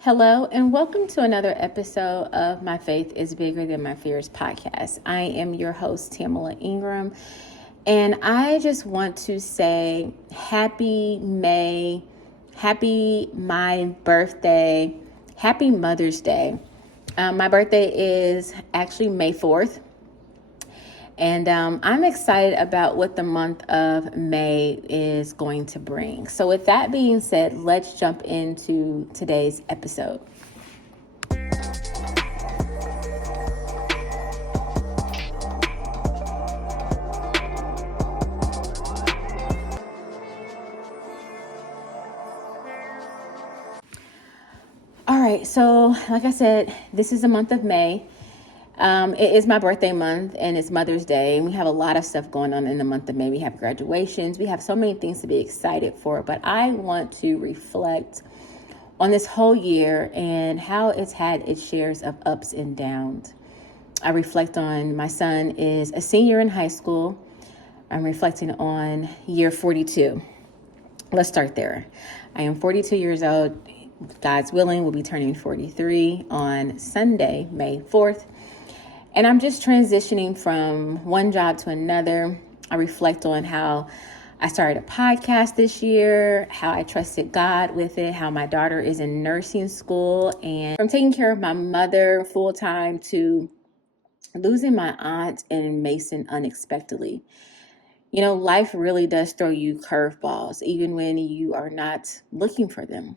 Hello, and welcome to another episode of My Faith is Bigger Than My Fears podcast. I am your host, Tamala Ingram, and I just want to say happy May, happy my birthday, happy Mother's Day. My birthday is actually May 4th. And I'm excited about what the month of May is going to bring. So with that being said, let's jump into today's episode. All right, so like I said, this is the month of May. It is my birthday month and it's Mother's Day. And we have a lot of stuff going on in the month of May. We have graduations. We have so many things to be excited for. But I want to reflect on this whole year and how it's had its shares of ups and downs. I reflect on my son is a senior in high school. I'm reflecting on year 42. Let's start there. I am 42 years old. God's willing, we'll be turning 43 on Sunday, May 4th. And I'm just transitioning from one job to another. I reflect on how I started a podcast this year, how I trusted God with it, how my daughter is in nursing school, and from taking care of my mother full time to losing my aunt and Mason unexpectedly. You know, life really does throw you curveballs, even when you are not looking for them.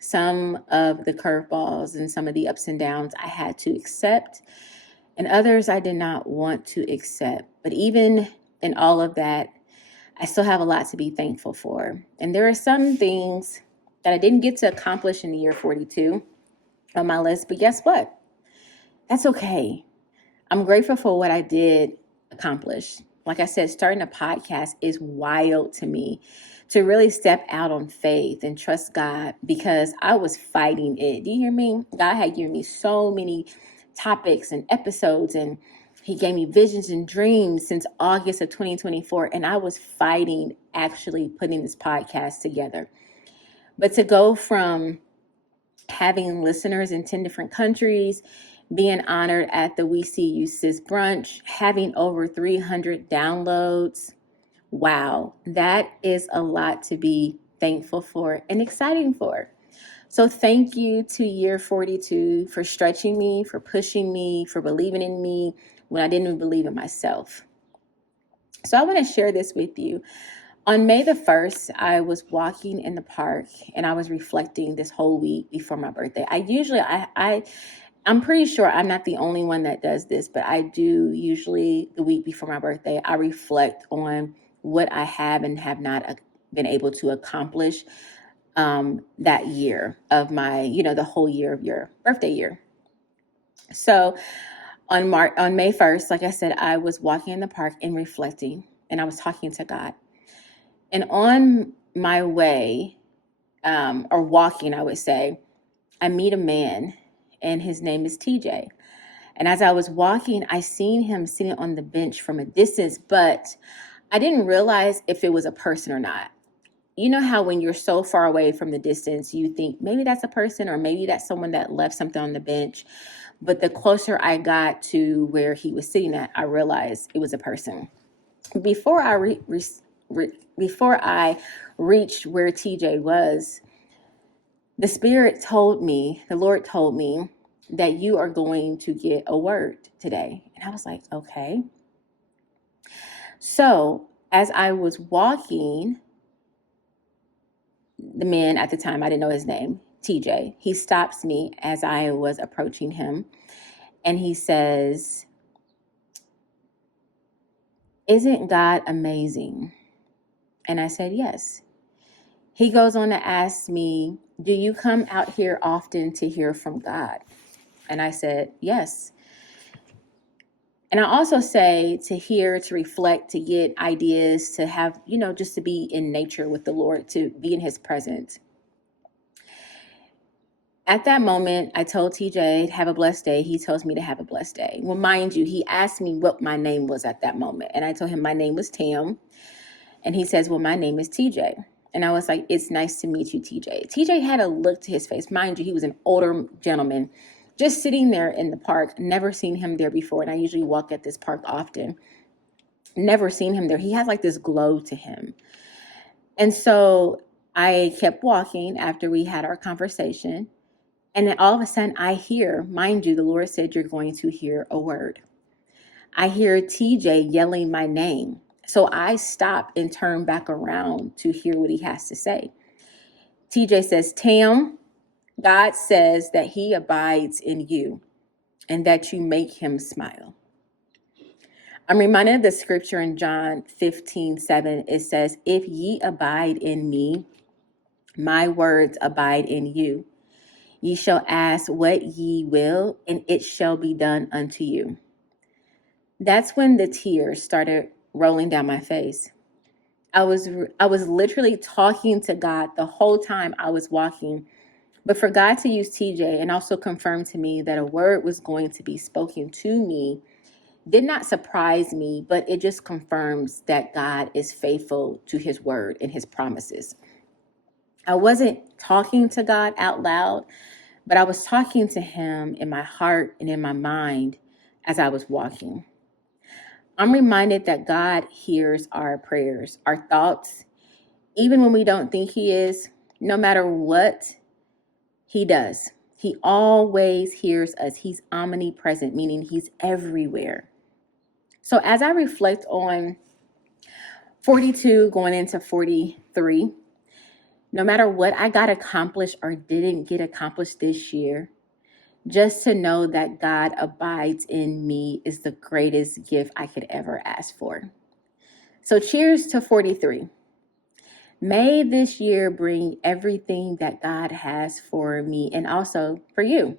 Some of the curveballs and some of the ups and downs I had to accept, and others I did not want to accept. But even in all of that, I still have a lot to be thankful for. And there are some things that I didn't get to accomplish in the year 42 on my list, but guess what? That's okay. I'm grateful for what I did accomplish. Like I said, starting a podcast is wild to me, to really step out on faith and trust God, because I was fighting it. Do you hear me? God had given me so many topics and episodes, and he gave me visions and dreams since August of 2024. And I was fighting actually putting this podcast together. But to go from having listeners in 10 different countries, being honored at the We See You Sis brunch, having over 300 downloads. Wow, that is a lot to be thankful for and exciting for. So thank you to year 42 for stretching me, for pushing me, for believing in me when I didn't even believe in myself. So I want to share this with you. On May the 1st, I was walking in the park and I was reflecting this whole week before my birthday. I'm pretty sure I'm not the only one that does this, but I do usually the week before my birthday, I reflect on what I have and have not been able to accomplish that year of my, the whole year of your birthday year. So on May 1st, like I said, I was walking in the park and reflecting, and I was talking to God. And on my way, or walking, I would say, I meet a man, and his name is TJ. And as I was walking, I seen him sitting on the bench from a distance, but I didn't realize if it was a person or not. You know how when you're so far away from the distance, you think maybe that's a person or maybe that's someone that left something on the bench. But the closer I got to where he was sitting at, I realized it was a person. Before I reached where TJ was, the Lord told me that you are going to get a word today. And I was like, okay. So as I was walking, the man at the time, I didn't know his name, TJ, he stops me as I was approaching him. And he says, "Isn't God amazing?" And I said, yes. He goes on to ask me, "Do you come out here often to hear from God?" And I said, yes. And I also say to hear, to reflect, to get ideas, to have, just to be in nature with the Lord, to be in his presence. At that moment, I told TJ, have a blessed day. He tells me to have a blessed day. Well, mind you, he asked me what my name was at that moment. And I told him my name was Tam. And he says, well, my name is TJ. And I was like, it's nice to meet you, TJ. TJ had a look to his face. Mind you, he was an older gentleman just sitting there in the park. Never seen him there before. And I usually walk at this park often. Never seen him there. He had like this glow to him. And so I kept walking after we had our conversation. And then all of a sudden I hear, mind you, the Lord said, you're going to hear a word. I hear TJ yelling my name. So I stop and turn back around to hear what he has to say. TJ says, Tam, God says that he abides in you and that you make him smile. I'm reminded of the scripture in John 15:7. It says, if ye abide in me, my words abide in you. Ye shall ask what ye will, and it shall be done unto you. That's when the tears started rolling down my face. I was literally talking to God the whole time I was walking. But for God to use TJ and also confirm to me that a word was going to be spoken to me did not surprise me, but it just confirms that God is faithful to his word and his promises. I wasn't talking to God out loud, but I was talking to him in my heart and in my mind as I was walking. I'm reminded that God hears our prayers, our thoughts, even when we don't think he is, no matter what he does. He always hears us. He's omnipresent, meaning he's everywhere. So as I reflect on 42 going into 43, no matter what I got accomplished or didn't get accomplished this year, just to know that God abides in me is the greatest gift I could ever ask for. So cheers to 43. May this year bring everything that God has for me and also for you.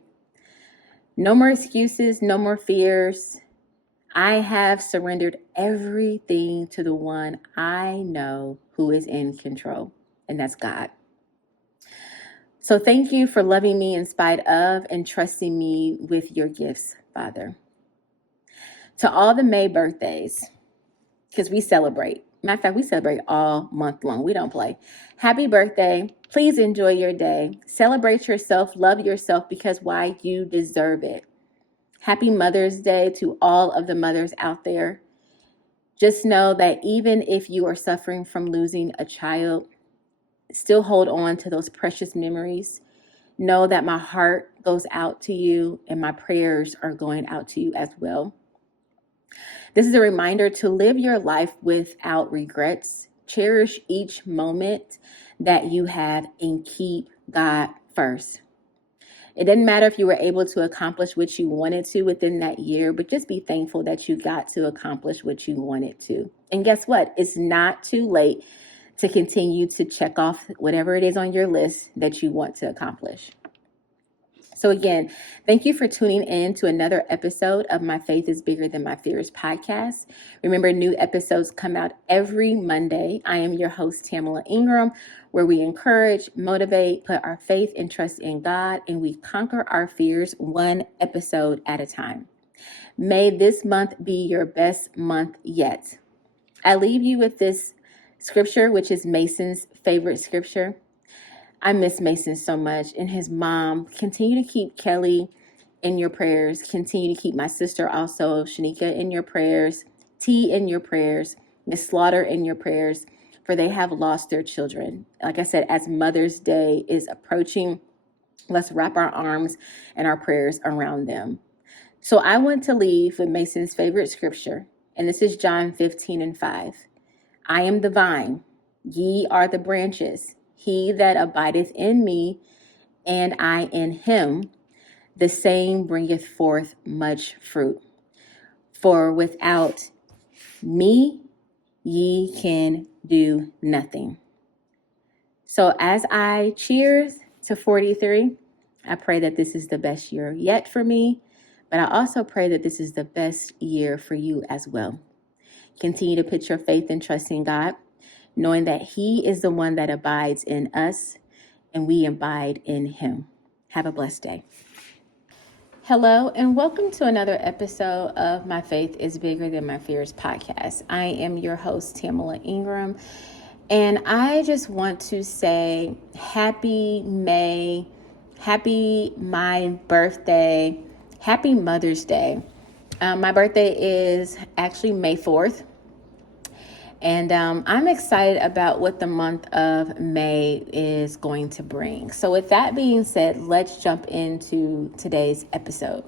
No more excuses, no more fears. I have surrendered everything to the one I know who is in control, and that's God. So thank you for loving me in spite of and trusting me with your gifts, Father. To all the May birthdays, because we celebrate. Matter of fact, we celebrate all month long. We don't play. Happy birthday. Please enjoy your day. Celebrate yourself. Love yourself because why? You deserve it. Happy Mother's Day to all of the mothers out there. Just know that even if you are suffering from losing a child, still hold on to those precious memories. Know that my heart goes out to you and my prayers are going out to you as well. This is a reminder to live your life without regrets. Cherish each moment that you have and keep God first. It doesn't matter if you were able to accomplish what you wanted to within that year, but just be thankful that you got to accomplish what you wanted to. And guess what? It's not too late to continue to check off whatever it is on your list that you want to accomplish. So again, thank you for tuning in to another episode of My Faith is Bigger Than My Fears podcast. Remember, new episodes come out every Monday. I am your host, Tamala Ingram, where we encourage, motivate, put our faith and trust in God, and we conquer our fears one episode at a time. May this month be your best month yet. I leave you with this scripture, which is Mason's favorite scripture. I miss Mason so much and his mom. Continue to keep Kelly in your prayers. Continue to keep my sister also, Shanika, in your prayers. T in your prayers. Miss Slaughter in your prayers, for they have lost their children. Like I said, as Mother's Day is approaching, let's wrap our arms and our prayers around them. So I want to leave with Mason's favorite scripture, and this is John 15:5. I am the vine, ye are the branches. He that abideth in me, and I in him, the same bringeth forth much fruit. For without me, ye can do nothing. So as I cheers to 43, I pray that this is the best year yet for me, but I also pray that this is the best year for you as well. Continue to put your faith and trust in God, knowing that he is the one that abides in us and we abide in him. Have a blessed day. Hello, and welcome to another episode of My Faith is Bigger Than My Fears podcast. I am your host, Tamala Ingram, And I just want to say happy May, happy my birthday, happy Mother's Day. My birthday is actually May 4th. And I'm excited about what the month of May is going to bring. So with that being said, let's jump into today's episode.